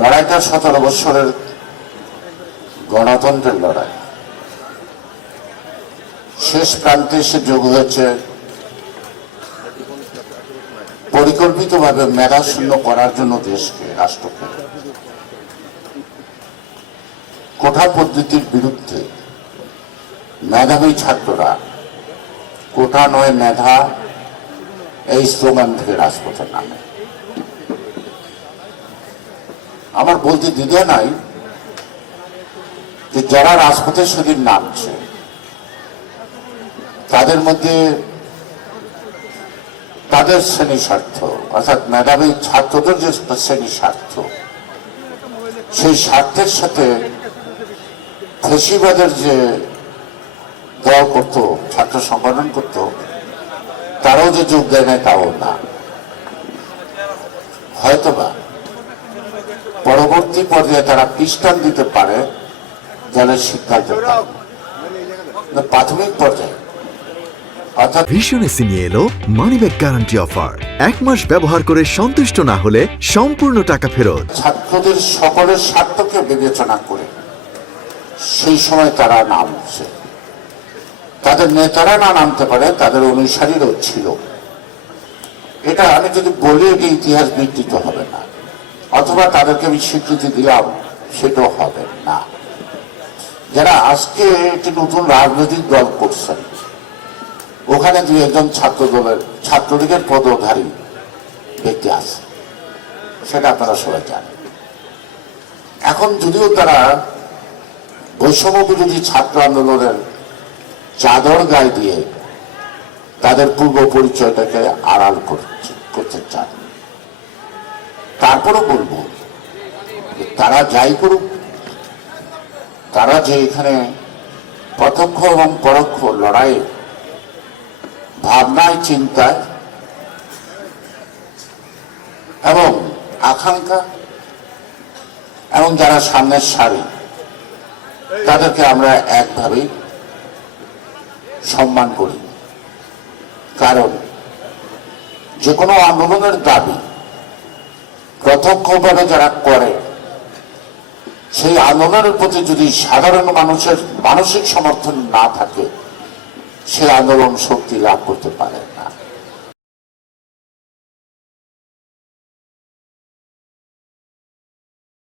লড়াইটা 17 বছরের গণতন্ত্রের লড়াই। শেষ প্রান্তে এসে যোগ হয়েছে পরিকল্পিতভাবে মেধাশূন্য করার জন্য দেশকে, রাষ্ট্রকে। কোঠা পদ্ধতির বিরুদ্ধে মেধাবী ছাত্ররা কোঠা নয় মেধা এই স্লোগান থেকে রাজপথে নামে। আমার বলতে দ্বিধা নাই যে যারা রাজপথে সেদিন নামছে তাদের মধ্যে তাদের শ্রেণী স্বার্থ, অর্থাৎ মেধাবী ছাত্রদের যে শ্রেণী স্বার্থ, সেই স্বার্থের সাথে ফেসিবাদের যে দল করত, ছাত্র সংগঠন করত, তারাও যে যোগ দেয় না তাও না। হয়তোবা পরবর্তী পর্যায়ে তারা খ্রিস্টান দিতে পারে দলের সিদ্ধান্ত, প্রাথমিক পর্যায়ে। ভীষণ এসি নিয়ে এলো মানি ব্যাক গ্যারান্টি অফার। 1 মাস ব্যবহার করে সন্তুষ্ট না হলে সম্পূর্ণ টাকা ফেরত। ছাত্রদের সকলের স্বার্থকে বিবেচনা করে সেই সময় তারা নামছে। তাদের নেতারা না নামতে পারে, তাদের অনুসারীরাও ছিল। এটা আমি যদি বলি এটা ইতিহাস বিকৃত হবে না, অথবা তাদেরকে আমি স্বীকৃতি দিলাম সেটাও হবে না। যারা আজকে একটি নতুন রাজনৈতিক দল করছেন, ওখানে 2-1 ছাত্রলীগের পদধারী ব্যক্তি আছে, সেটা আপনারা সবাই জানেন। এখন যদিও তারা বৈষম্য বিরোধী ছাত্র আন্দোলনের চাদর গায়ে দিয়ে তাদের পূর্ব পরিচয়টাকে আড়াল করতে চান, তারপরও বলবো তারা যাই করুক, তারা যে এখানে প্রত্যক্ষ এবং পরোক্ষ লড়াইয়ে, ভাবনায়, চিন্তায় এবং আকাঙ্ক্ষা, এবং যারা সামনের সারি, তাদেরকে আমরা একভাবেই সম্মান করি। কারণ যে কোনো আন্দোলনের দাবি প্রত্যক্ষভাবে যারা করে, সেই আন্দোলনের প্রতি যদি সাধারণ মানুষের মানসিক সমর্থন না থাকে, সেই আন্দোলন শক্তি লাভ করতে পারে।